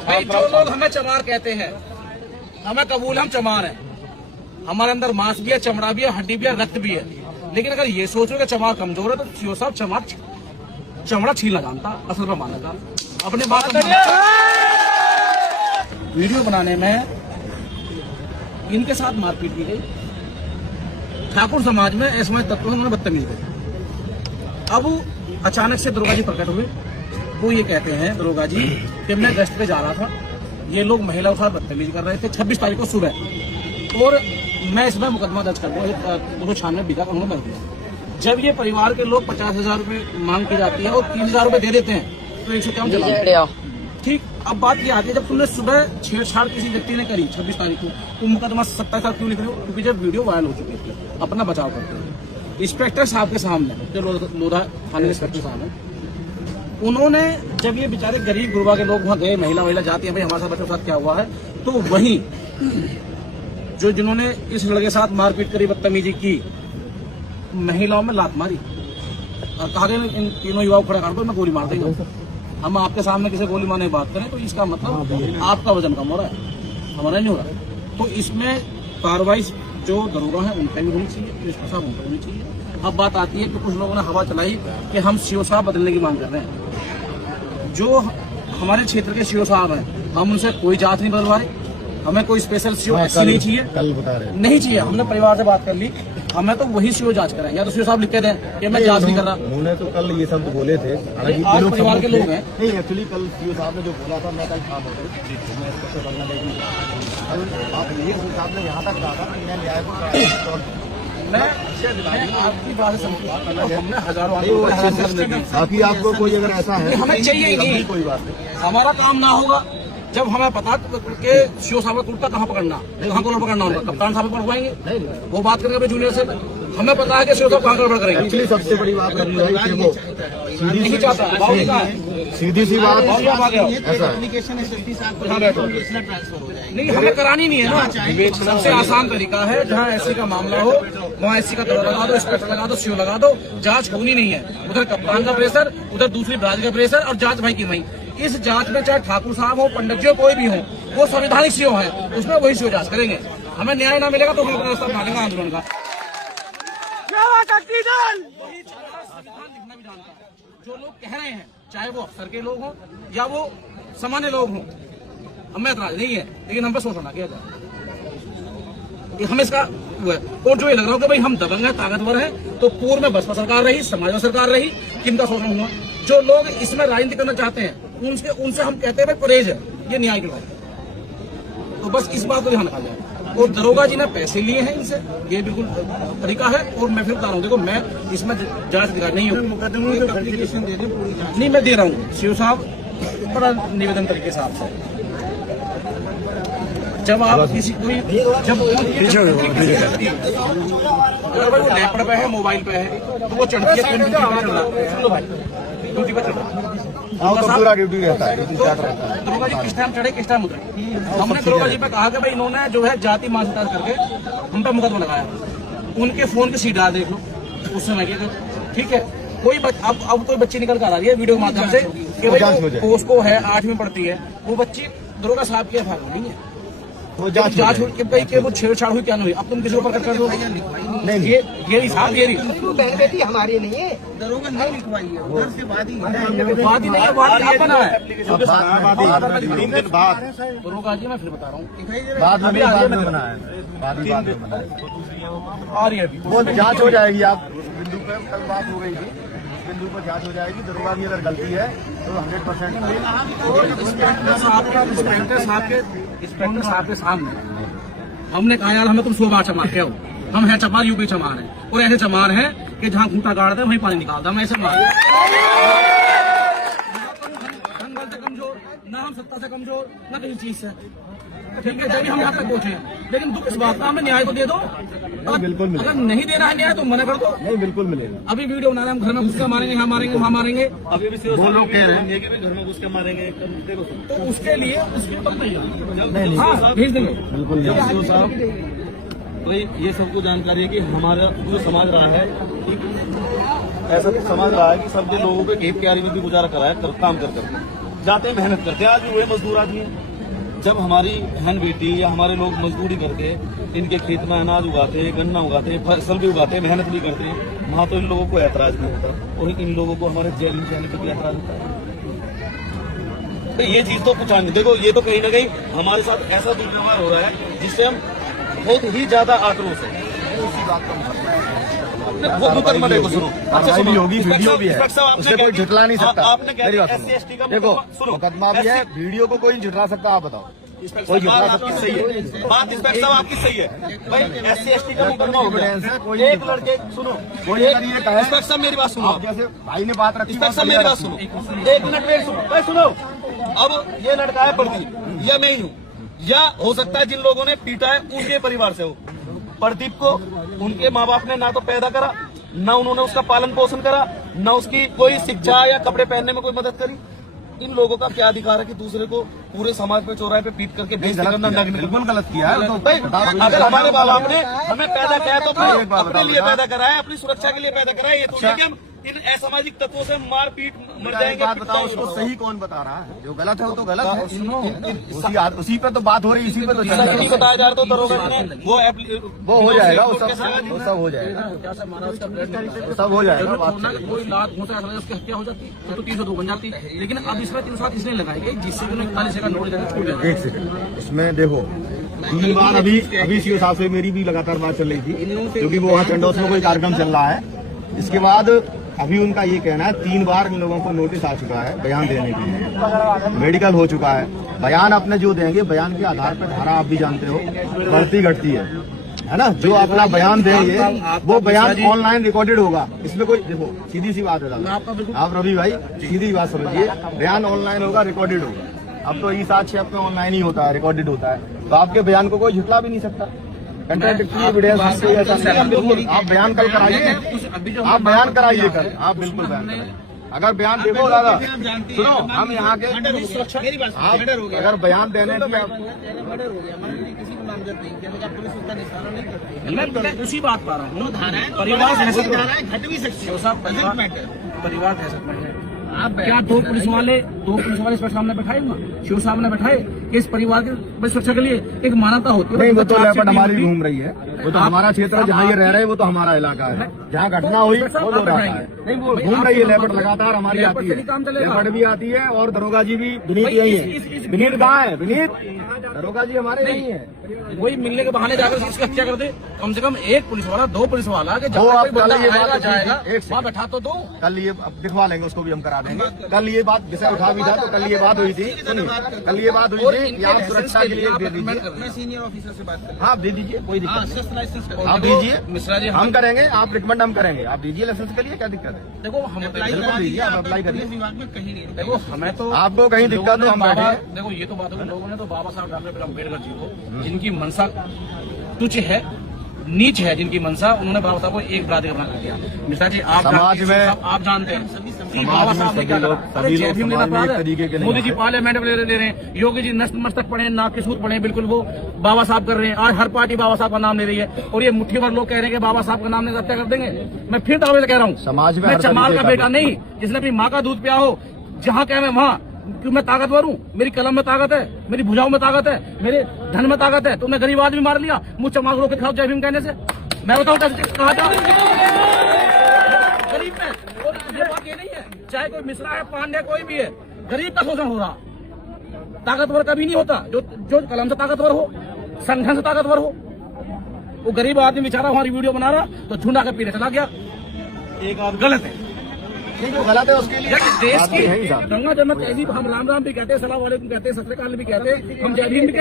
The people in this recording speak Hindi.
भाई जो लोग हमें चमार कहते हैं, हमें कबूल, हम चमार हैं। हमारे अंदर मांस भी है, चमड़ा भी है, हड्डी भी है, रक्त भी है। लेकिन अगर ये सोचो कि चमार कमजोर है तो सीओ साहब चमड़ा छीलना जानता, असल पर मानना जानता। अपने बात वीडियो बनाने में इनके साथ मारपीट की गई। ठाकुर समाज में ऐसे तत्वों ने बदतमीजी की। अब अचानक से दरोगा जी प्रकट हुए। वो ये कहते हैं दरोगा जी कि मैं गश्त पे जा रहा था, ये लोग महिला के साथ बदतमीजी कर रहे थे 26 तारीख को सुबह, और मैं इसमें मुकदमा दर्ज कर दूंगा, 296 बीघा का उन्होंने कर दिया। जब ये परिवार के लोग 50,000 रुपये मांग की जाती है और 3,000 रुपये दे देते हैं तो 151 चला। ठीक, अब बात ये आती है जब तुमने सुबह छेड़छाड़ किसी व्यक्ति ने करी 26 तारीख को, तो मुकदमा 27 तारीख क्यों लिख रहे हो? क्योंकि जब वीडियो वायरल हो चुकी थी, अपना बचाव करते हैं। इंस्पेक्टर साहब के सामने, जो लोधा थाने के इंस्पेक्टर साहब है, उन्होंने जब ये बेचारे गरीब गुरबा के लोग वहाँ गए, महिला जाती है भाई हमारे साथ बच्चों के साथ क्या हुआ है, तो वहीं जो जिन्होंने इस लड़के के साथ मारपीट करी, बदतमीजी की, महिलाओं में लात मारी और कहा इन तीनों युवाओं को खड़ा कर दो, मैं गोली मार देगा। हम आपके सामने किसी गोली मारने की बात करें तो इसका मतलब आपका वजन कम हो रहा है, हमारा नहीं हो रहा। तो इसमें कार्रवाई जो दरोगा है उन पर भी होनी चाहिए, पुलिस प्रशासन उन पर होनी चाहिए। अब बात आती है कि कुछ लोगों ने हवा चलाई कि हम सीओ साहब बदलने की मांग कर रहे हैं। जो हमारे क्षेत्र के सीओ साहब हैं, हम उनसे कोई जांच नहीं बदलवा रहे, हमें कोई स्पेशल सीओ नहीं चाहिए, कल बता रहे नहीं चाहिए। हमने परिवार से बात कर ली, हमें तो वही सीओ जांच कराएं, या तो सीओ साहब लिख के दें कि मैं जांच नहीं कर रहा। उन्होंने तो कल ये सब बोले थे, आज परिवार के लोग हैं। नहीं, एक्चुअली कल सीओ साहब ने जो बोला था, मैं कल था आप ये साहब ने यहाँ तक कहा था कि मैं न्याय मैं आपकी बात से समझ, हमने हजारों बाकी आपको कोई अगर ऐसा है हमें चाहिए ही नहीं, कोई बात नहीं, हमारा काम ना होगा जब हमें पता कि सीओ साहब का कुर्ता कहाँ पकड़ना, कहाँ को पकड़ना होगा, कप्तान साहब को पकड़वाएंगे, वो बात करेंगे जूनियर से। हमें पता है कि सीओ साहब कहाँ गड़बड़ करेंगे। एक्चुअली सबसे बड़ी बात है वो नहीं चाहता, सीधी सी बात नहीं, हमें करानी नहीं है ना। सबसे आसान तरीका है, जहाँ एससी का मामला हो वहाँ एससी का दौरा लगा दो, इंस्पेक्टर लगा दो, सीओ लगा दो, जांच होनी नहीं है। उधर कप्तान का प्रेशर, उधर दूसरी ब्रांच का प्रेशर, और जांच भाई की वही। इस जांच में चाहे ठाकुर साहब हो, पंडित जी, कोई भी हो, वो संवैधानिक सीओ है, उसमें वही सीओ जांच करेंगे। हमें न्याय ना मिलेगा तो हम अपना रास्ता मानेंगे आंदोलन का। लिखना भी जानता है। जो लोग कह रहे हैं, चाहे वो अफसर के लोग हों या वो सामान्य लोग हों, हमें एतराज नहीं है, लेकिन हम पे सोचना किया जाए। हमें इसका और जो ये लग रहा हो कि भाई हम दबंग हैं, ताकतवर हैं, तो पूर्व में बसपा सरकार रही, समाजवादी सरकार रही, किनका शोषण हुआ? जो लोग इसमें राजनीति करना चाहते हैं उनसे हम कहते हैं भाई परहेज है, ये न्याय की बात है। तो बस इस बात को ध्यान रखा जाए। और दरोगा जी ने पैसे लिए हैं इनसे, ये बिल्कुल तरीका है। और मैं फिर बता रहा हूँ, देखो मैं इसमें जांच अधिकारी नहीं हूँ, नहीं मैं दे रहा हूँ सीओ साहब, बड़ा निवेदन तरीके से आपसे। जब आप किसी कोई जब अगर भाई वो लैपटॉप पे है, मोबाइल पे है, तो वो चढ़ती है ड्यूटी पर चल रहा है, पूरा ड्यूटी रहता है। दरोगा जी किस टाइम चढ़े, किस टाइम उतरे। हमने दरोगा जी पे कहा कि भाई इन्होंने जो है जाति मानसिकता करके हम पे मुकदमा लगाया। उनके फोन की सीधा देख लो, उस समय के, ठीक है। कोई अब कोई बच्ची निकल कर आ रही है वीडियो के माध्यम से कि भाई उसको है 8वीं पढ़ती है, वो बच्ची दरोगा साहब की एफआईआर नहीं है, वो जांच हुई कि वो छेड़छाड़ हुई क्या नहीं हुई। अब तुम किसी ऊपर कर दो, नहीं ये साहब ये बेटी हमारी नहीं है, दरोगा नहीं लिखवाई है, उधर से वादी नहीं है, वादी आप बना है। 3 दिन बाद दरोगा जी मैं फिर बता रहा हूँ, बाद में बना है, आ रही है अभी वो जांच हो जाएगी। आप बिंदु पर कल बात हो गई थी, बिंदु पर जांच हो जाएगी। दरोगा की अगर गलती है तो 100% इंस्पेक्टर साहब के सामने हमने कहा यार हमें तुम 100 बार चमार के हो, हम हैं चमार, यूपी चमार हैं, और ऐसे चमार हैं कि जहाँ खूंटा गाड़ते हैं वहीं पानी निकालता। हम ऐसे से कमजोर ना, हम सत्ता से कमजोर ना किसी चीज से, ठीक है। जब हम यहाँ तक पहुंचे, लेकिन दुख इस बात का, हमें न्याय को दे दो। बिल्कुल अगर नहीं देना है न्याय तो मना कर दो। नहीं, बिल्कुल मिलेगा। अभी वीडियो बना रहे हम, घर में घुस के मारेंगे, यहाँ मारेंगे, वहाँ मारेंगे। अभी भी वो लोग कह रहे हैं कि घर में घुस के मारेंगे, तो उसके लिए हाँ भेज देंगे, बिल्कुल। तो ये सबको जानकारी है कि हमारा जो समाज रहा है, ऐसा तो समझ रहा है कि सब लोगों के घेप क्यारी में भी गुजारा करा है काम कर कर। जाते हैं, मेहनत करते हैं। आज भी वही मजदूर आदमी है। जब हमारी बहन बेटी या हमारे लोग मजदूरी करके इनके खेत में अनाज उगाते हैं, गन्ना उगाते हैं, फसल भी उगाते हैं, मेहनत भी करते हैं, वहाँ तो इन लोगों को ऐतराज नहीं होता, और इन लोगों को हमारे जेल में जाने पर भी ऐतराज होता है। तो ये चीज तो कुछ नहीं। देखो, ये तो कहीं ना कहीं हमारे साथ ऐसा दुर्व्यवहार हो रहा है जिससे हम बहुत ही ज्यादा आक्रोश है। उसी बात का वो मुकदमा देखो, सुनो, अच्छा भी सुनो, होगी, वीडियो भी है, इंस्पेक्टर साहब, उससे कोई झुटला नहीं सकता। आपने कहा मेरी बात SC ST का सुनो, देखो सुनो, मुकदमा भी है, वीडियो को कोई झुटला सकता, आप बताओ कोई झुटला बात सकता आपकी सही है, बात इंस्पेक्टर साहब आपकी सही है भाई। SC ST का मुकदमा हो गया, एविडेंस है, कोई एक लड़के, सुनो, कोई अगर ये कहे, इंस्पेक्टर साहब मेरी बात सुनो, आप जैसे भाई ने बात रखी, इंस्पेक्टर साहब मेरी बात सुनो, एक मिनट वेट सुनो भाई, सुनो। अब ये लड़का है प्रदीप, या मैं ही हूँ, या हो सकता है जिन लोगों ने पीटा है उनके परिवार से हो। प्रदीप को उनके माँ बाप ने ना तो पैदा करा, ना उन्होंने उसका पालन पोषण करा, ना उसकी कोई शिक्षा या कपड़े पहनने में कोई मदद करी। इन लोगों का क्या अधिकार है कि दूसरे को पूरे समाज पे चौराहे पे पीट करके बेइज्जती करना? बिल्कुल गलत किया है। तो भाई, अगर हमारे माँ बाप ने हमें पैदा किया तो अपने लिए पैदा करा है, अपनी सुरक्षा के लिए पैदा करा है। ये तो नहीं कि हम इन असामाजिक तत्वों से मार पीट मर जाएंगे। बात बताओ, उसको सही कौन बता रहा है? जो गलत है वो तो गलत है, उसी पे तो बात हो रही है, इसी पे तो चल रही नहीं है। बताया जा रहा तो दरोगा ने वो हो जाएगा, वो सब हो जाएगा, वो सब हो जाएगा। बात कोई लात घूसा उसकी हत्या हो जाती, तो 302 बन जाती। लेकिन अब इसमें 307 इसलिए लगाई गई जिससे कि 41 का नोट छूट जाए। एक सेकंड, इसमें देखो 3 बार अभी सीओ साहब से मेरी भी लगातार बात चल रही थी, क्योंकि वो वहाँ चंडोस में कोई कार्यक्रम चल रहा है। इसके बाद अभी उनका ये कहना है 3 बार इन लोगों को नोटिस आ चुका है बयान देने के लिए, मेडिकल हो चुका है। बयान अपने जो देंगे, बयान के आधार पर धारा आप भी जानते हो बढ़ती घटती है ना। जो अपना बयान देंगे वो बयान ऑनलाइन रिकॉर्डेड होगा। इसमें कोई, देखो सीधी सी बात है दादा, आप रवि भाई सीधी बात समझिए, बयान ऑनलाइन होगा, रिकॉर्डेड होगा। अब तो ई-7 पे ऑनलाइन ही होता है, रिकॉर्डेड होता है, तो आपके बयान को कोई झुटला भी नहीं सकता। कंट्राडिक्टरी एविडेंस आप बयान कल कराइए, आप बयान कराइए कल, आप बिल्कुल बयान कराइए। अगर बयान देखो दादा, सुनो, हम यहाँ के आप अगर बयान देने की मैं उसी बात पा रहा हूँ, परिवार परिवार दहशत में है। क्या दो पुलिस वाले इस पर सामने बैठाए हुआ, शिव साहब ने बैठाए कि इस परिवार की सुरक्षा के लिए एक मानवता होती है। नहीं, वो तो लेपर्ड हमारी घूम रही है, वो तो हमारा क्षेत्र है, जहाँ ये रह रहे हैं वो तो हमारा इलाका है, जहाँ घटना हुई वो लोग आता है। नहीं, वो घूम रही है लेपर्ड, लगातार हमारी आती है, लेपर्ड भी आती है, और दरोगा जी भी। विनीत यही है, विनीत कहाँ है? विनीत दरोगा जी हमारे नहीं है। वही मिलने के बहाने जाकर इसकी हत्या कर दे। कम से कम एक पुलिस वाला, 2 पुलिस वाला के वो आप कल ये जाएगा बात जाएगा एक वहाँ बैठा तो दो। कल ये अब दिखवा लेंगे, उसको भी हम करा देंगे। कल ये बात विषय उठा भी था, तो कल ये बात हुई थी, सुनिए, कल ये बात हुई थी कि आप सुरक्षा के लिए दे दीजिए। मैं सीनियर ऑफिसर से बात कर, हाँ दे दीजिए, कोई दिक्कत नहीं, शस्त्र लाइसेंस आप दीजिए, मिश्रा जी हम करेंगे, आप रिकमेंड हम करेंगे, आप दीजिए लाइसेंस के लिए, क्या दिक्कत है? देखो हम बिल्कुल दीजिए, आप अप्लाई करिए। विभाग में कहीं नहीं। देखो हमें तो आपको कहीं दिक्कत तो हम बैठे हैं। देखो ये तो बात है, लोगों ने तो बाबा साहब डॉक्टर अम्बेडकर जी को, जिनकी मनसा तुच्छ है, नीच है, जिनकी मनसा, उन्होंने बाबा साहब को एक अपराधी बना दिया। मिश्रा जी आप समाज में आप जानते हैं कि बाबा समाज में साहब ने क्या करा। सभी लोग जय भीम लेना समाज में एक अपराध तरीके के है। नहीं मोदी जी हैं। पार्लियामेंट में ले रहे हैं, योगी जी नस्त मस्तक पढ़े, नाक के सूत पढ़े, बिल्कुल वो बाबा साहब कर रहे हैं। आज हर पार्टी बाबा साहब का नाम ले रही है, और ये मुट्ठी भर लोग कह रहे हैं कि बाबा साहब का नाम नहीं हत्या कर देंगे। मैं फिर दावे से कह रहा हूँ, समाज में मैं हर चमार तरीके का का बेटा नहीं, जिसने अपनी माँ का दूध पिया हो। जहाँ क्या मैं वहाँ, क्यों मैं ताकतवर हूँ, मेरी कलम में ताकत है, मेरी भुजाओं में ताकत है, मेरे धन में ताकत है। तुमने गरीब आदमी मार लिया मुझ चमार लोग के खिलाफ जय भीम कहने से। मैं बताऊँ कहा था गरीब में, और ये बात ये नहीं है, चाहे कोई मिश्रा है, पांडे, कोई भी है, गरीब का शोषण हो रहा। ताकतवर कभी नहीं होता जो कलम से ताकतवर हो, संगठन से ताकतवर हो। वो गरीब आदमी बेचारा हमारी वीडियो बना रहा तो झुंडा के पीछे चला गया। एक आदमी गलत है, नहीं, जो गलत है उसके लिए देश बात की है ही साहब। गंगा जन्नत तहजीब, हम राम राम भी कहते हैं, सलाम वालेकुम कहते हैं, सत श्री अकाल भी कहते हैं, हम जय भीम भी कहते हैं।